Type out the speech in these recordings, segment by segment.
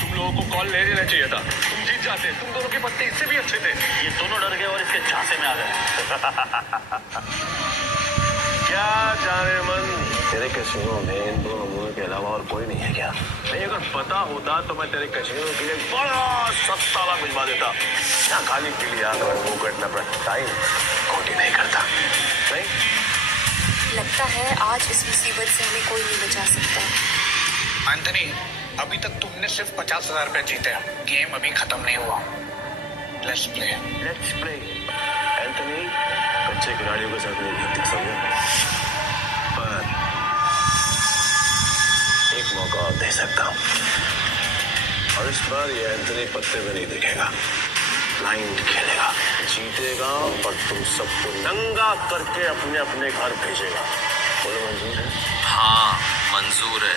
तुम लोगों को कॉल ले लेना चाहिए था, तुम जीत जाते। तुम दोनों के पत्ते इससे भी अच्छे थे। ये दोनों डर गए और इसके झांसे में आ गए। क्या जाने मन, तेरे कैसीनो में इन दोनों मुंह के अलावा और कोई नहीं है क्या? नहीं, अगर पता होता तो मैं तेरे कैसीनो के लिए बड़ा सस्ता वाला भिजवा देता। क्या खाली पीली आकर मुंह कटना पर टाइम खोटी नहीं करता। नहीं लगता है आज इस मुसीबत से हमें कोई नहीं बचा सकता। एंथनी, अभी तक तुमने सिर्फ 50,000 रुपए जीते हैं। गेम अभी खत्म नहीं हुआ। Let's play. एंथनी, कच्चे खिलाड़ियों के साथ नहीं खेलते, समझे? पर एक मौका और दे सकता हूं, और इस बार ये एंथनी पत्ते में नहीं दिखेगा, ब्लाइंड खेलेगा, जीतेगा और तुम सबको नंगा करके अपने अपने घर भेजेगा। बोलो मंजूर है? हाँ मंजूर है।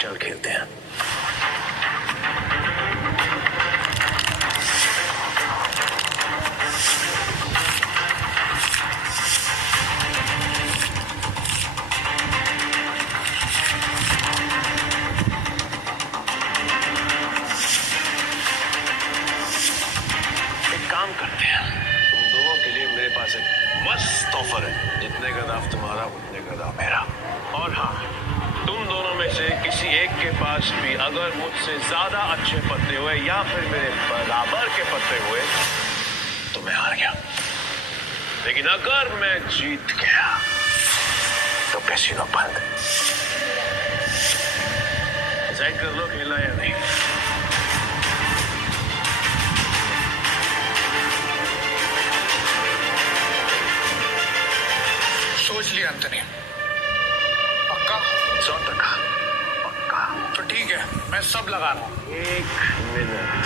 चल खेलते हैं। मस्त ऑफर है, जितने का दाव तुम्हारा उतने का दाव मेरा। और हाँ, तुम दोनों में से किसी एक के पास भी अगर मुझसे ज्यादा अच्छे पत्ते हुए या फिर मेरे बराबर के पत्ते हुए तो मैं हार गया। लेकिन अगर मैं जीत गया तो कैसीनो बंद। डिसाइड कर लो खेलना या नहीं। सोच लिया एंथनी? पक्का? 100% पक्का। तो ठीक है, मैं सब लगा रहा हूँ। 1 मिनट।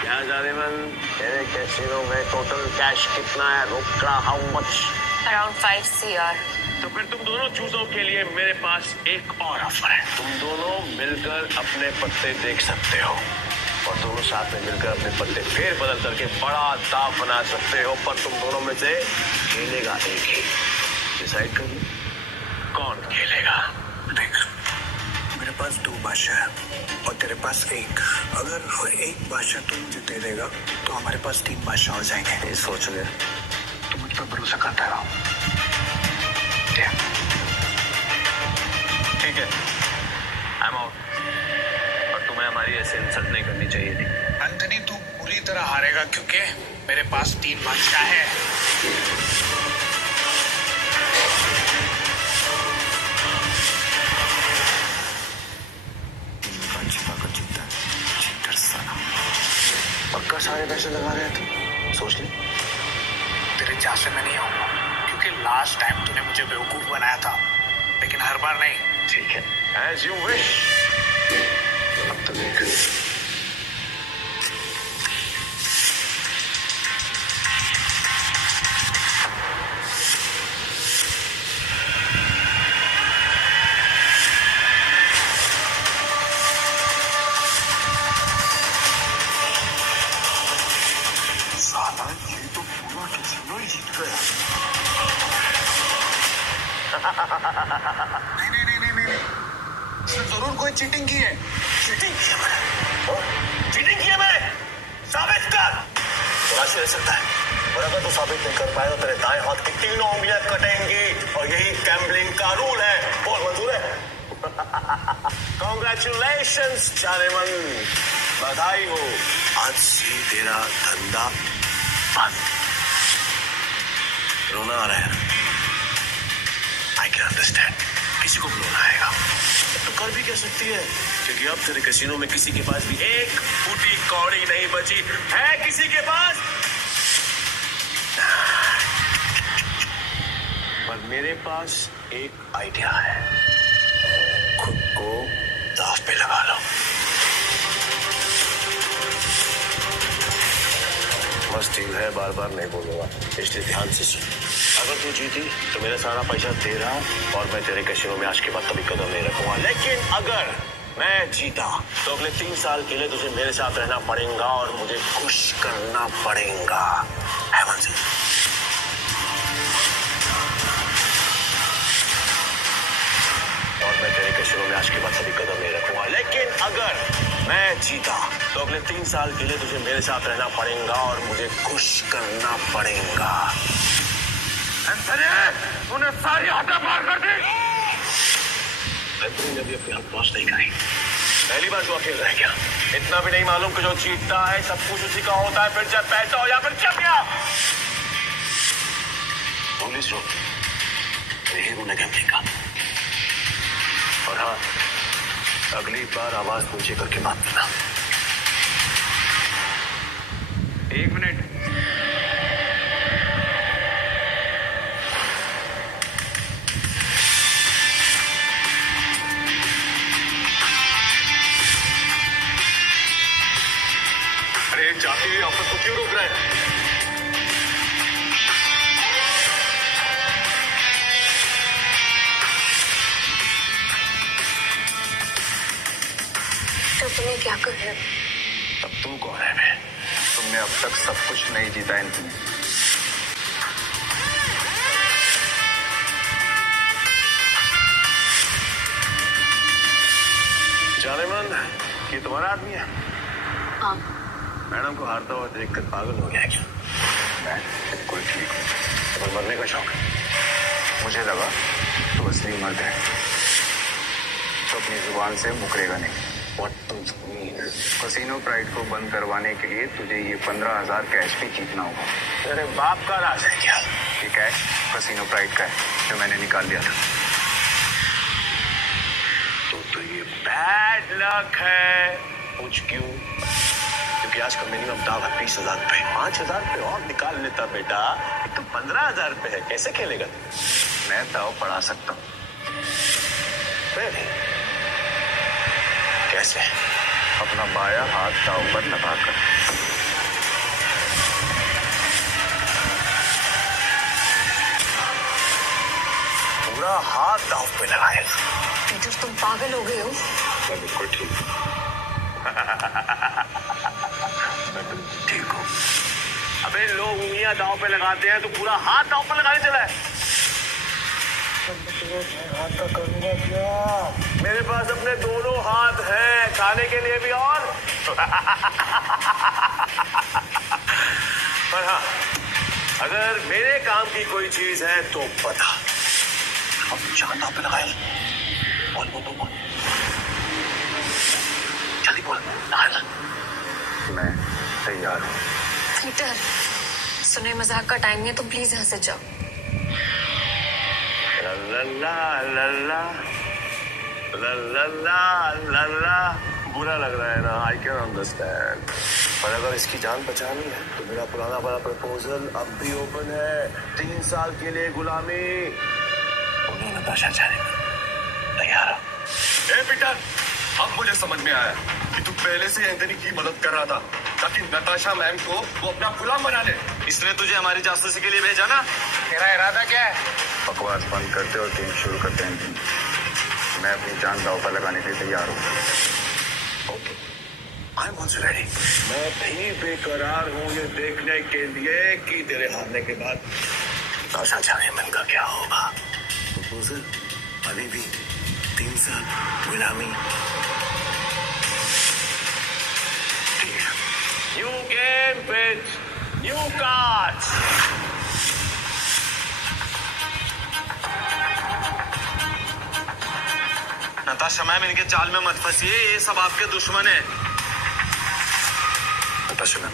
क्या जाने मन, तेरे कैसीनो में टोटल कैश कितना है? रोकड़ा हाउ मच? Around 5 CR। तो फिर तुम दोनों चूजों के लिए मेरे पास एक और ऑफर है। तुम दोनों मिलकर अपने पत्ते देख सकते हो और दोनों साथ में मिलकर अपने पत्ते फेर बदल करके बड़ा दाव बना सकते हो, पर तुम दोनों में से खेलेगा एक ही। डिसाइड कर लो कौन खेलेगा। देख, मेरे पास 2 बादशाह है और तेरे पास 1। अगर हर एक बादशाह तुम जीते देगा तो हमारे पास 3 बादशाह हो जाएंगे। ये सोच ले। तुम मुझ पर भरोसा करता रहो। ठीक है, आई एम आउट। और तुम्हें हमारी ऐसे इंसल्ट नहीं करनी चाहिए थी। एंथनी, तू पूरी तरह हारेगा क्योंकि मेरे पास 3 बादशाह है। पक्का सारे पैसे लगा रहे थे? सोच ले। तेरे झांसे में नहीं आऊंगा क्योंकि लास्ट टाइम तूने मुझे बेवकूफ बनाया था, लेकिन हर बार नहीं। ठीक है, एज यू विश। अब तो देख। साला, ये तो पूरा कैसीनो ही जीत गया। नहीं, इसने जरूर कोई चीटिंग की है। चीटिंग किया मैंने? चीटिंग किया मैंने? साबित कर। तो ऐसे रह सकता है, और अगर तू साबित नहीं कर पाए तो तेरे दाएं हाथ की 3 उंगलियां कटेंगी, और यही गैम्बलिंग का रूल है। बोल मंजूर है? Congratulations चारेमन, बधाई हो। आज से तेरा धंधा बंद। रोना आ रहा है? I can understand, किसी को भी रोना आएगा, तो कर भी कह सकती है, क्योंकि अब तेरे कैसीनो में किसी के पास भी एक फूटी कौड़ी नहीं बची है। किसी के पास? पर मेरे पास एक आइडिया है। खुद को दांव पे लगा लो। मस्त डील है, बार बार नहीं बोलूंगा, इसलिए ध्यान से सुन। अगर तू जीती तो मेरा सारा पैसा तेरा, और मैं तेरे कैसीनो में आज के बाद कभी कदम नहीं रखूंगा। लेकिन अगर मैं जीता तो अगले 3 साल के लिए तुझे मेरे साथ रहना पड़ेगा और मुझे खुश करना पड़ेगा। है मंजूर? अगर मैं जीता तो अगले 3 साल के लिए तुझे मेरे साथ रहना पड़ेगा और मुझे खुश करना पड़ेगा। तूने सारी आटा पार कर दी। एंथनी ने भी अपनी हाथ पहुंच नहीं करी। पहली बार तो अकेला रह गया। इतना भी नहीं मालूम कि जो जीतता है सब कुछ उसी का होता है, फिर चाहे पैसा हो या फिर चमिया। पुलिस रोक हीरो ने गैम्बलिंग का। और हाँ, अगली बार आवाज नीचे करके बात करना। 1 मिनट। अरे जाती हुई ऑफिस को क्यों रोक रहे हैं? तुमने क्या कर रहे हो? अब तू कौन है मैं? तुमने अब तक सब कुछ नहीं जीता एंथनी। जाने मन ये तुम्हारा आदमी है? हाँ। मैडम को हारता हुआ देखकर पागल हो गया क्या? मैं बिल्कुल ठीक हूँ। तुम्हें मरने का शौक है? मुझे लगा तो असली मर्द है तो अपनी जुबान से मुकरेगा नहीं। What do you mean? Casino pride को बंद करवाने के लिए तुझे ये 15,000 कैश भी जीतना होगा। तेरे बाप का राज है क्या? ये कैश कसिनो प्राइड का है जो मैंने निकाल लिया था। तो ये बैड लक है। पूछ क्यों? क्योंकि आज का मिनिमम दाव है 20,000 रुपए। 5,000 रुपए और निकाल लेता बेटा। ये तो 15,000 रुपए है, कैसे खेलेगा? मैं दाव पढ़ा सकता हूँ। कैसे? अपना बाया हाथ दाव पर लगाकर। पूरा हाथ दाव पे लगाए। पीटर, तुम पागल हो गए हो? मैं बिल्कुल ठीक हूँ। मैं बिल्कुल ठीक हूँ। अबे लोग उंगलियां दाव पे लगाते हैं तो पूरा हाथ दाव पे लगाने चला है। हाथ का करूंगा क्या? मेरे पास अपने दोनों हाथ हैं, खाने के लिए भी और पर हाँ, अगर मेरे काम की कोई चीज है तो बता। अब चांद दाव पे लगाए। बोल बोल बोल बोल, जल्दी बोल। मैं तैयार हूँ। पीटर, सुने मजाक का टाइम नहीं है, तुम प्लीज यहाँ से जाओ। ला बुरा लग रहा है ना? आई कैन अंडरस्टैंड, पर अगर इसकी जान बचानी है तो मेरा पुराना वाला प्रपोजल अब भी ओपन है। 3 साल के लिए गुलामी। उन्हें नताशा जाने तैयार। ए पीटर, अब मुझे समझ में आया कि तू पहले से एंथनी की मदद कर रहा था ताकि नताशा मैम को वो अपना गुलाम बना ले। इसने तुझे हमारी जासूसी के लिए भेजा ना? तेरा इरादा क्या है? बकवास बंद करते और गेम शुरू करते हैं। मैं अपनी जान दाव पर लगाने के लिए तैयार हूँ। Okay, I am also ready. मैं भी बेकरार हूँ ये देखने के लिए कि तेरे हारने के बाद नताशा जाने मन का क्या होगा। प्रपोजल अभी भी 3 साल गुलामी। New game, bitch. New cards. Natasha ma'am, इनके जाल में मत फंसिए, ये सब आपके दुश्मन है। नताशा मैम,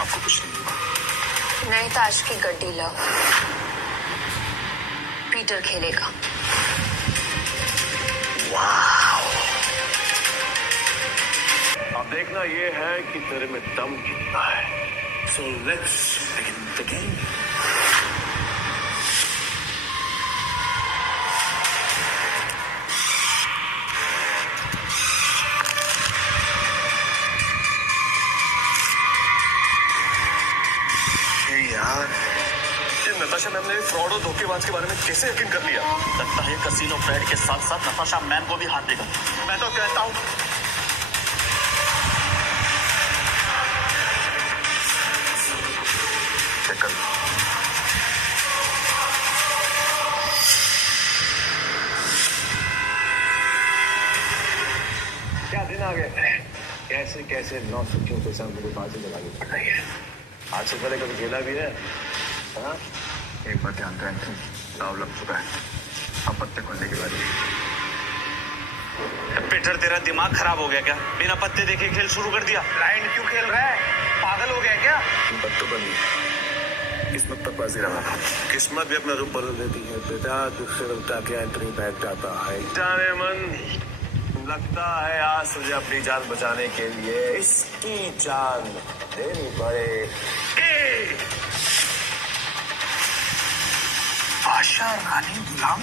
आपको कुछ नहीं होगा। नहीं ताश की गड्डी लाओ, पीटर खेलेगा। वाह, अब देखना ये है कि तेरे में दम कितना है। So let's begin the game. यार, ये नताशा मैम ने फ्रॉड और धोखेबाज के बारे में कैसे यकीन कर लिया? लगता है कसिनो प्राइड के साथ साथ नताशा मैम को भी हाथ देगा। मैं तो कहता हूँ चेक कर। क्या दिन आ गए। कैसे कैसे 9 सुखियों के साथ मुझे बाजी लगानी पड़ रही है। आज से पहले कभी खेला भी है? हाँ? एक बात ध्यान दें, दाव लग चुका है, अब पत्ते खोलने की बारी है। पीटर तेरा दिमाग खराब हो गया क्या? बिना पत्ते देखे खेल शुरू कर दिया। ब्लाइंड क्यों खेल रहा है? पागल हो गया क्या? पत्तों बंदी किस्मत पर बाजी रहा। किस्मत भी अपना रूप बदल देती है बेटा। दूसरे वक्त आके एंट्री बैठ जाता है। जाने मन लगता है आज तुझे अपनी जान बचाने के लिए इसकी जान देनी पड़े। बादशाह रानी गुलाम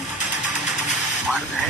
मर गए।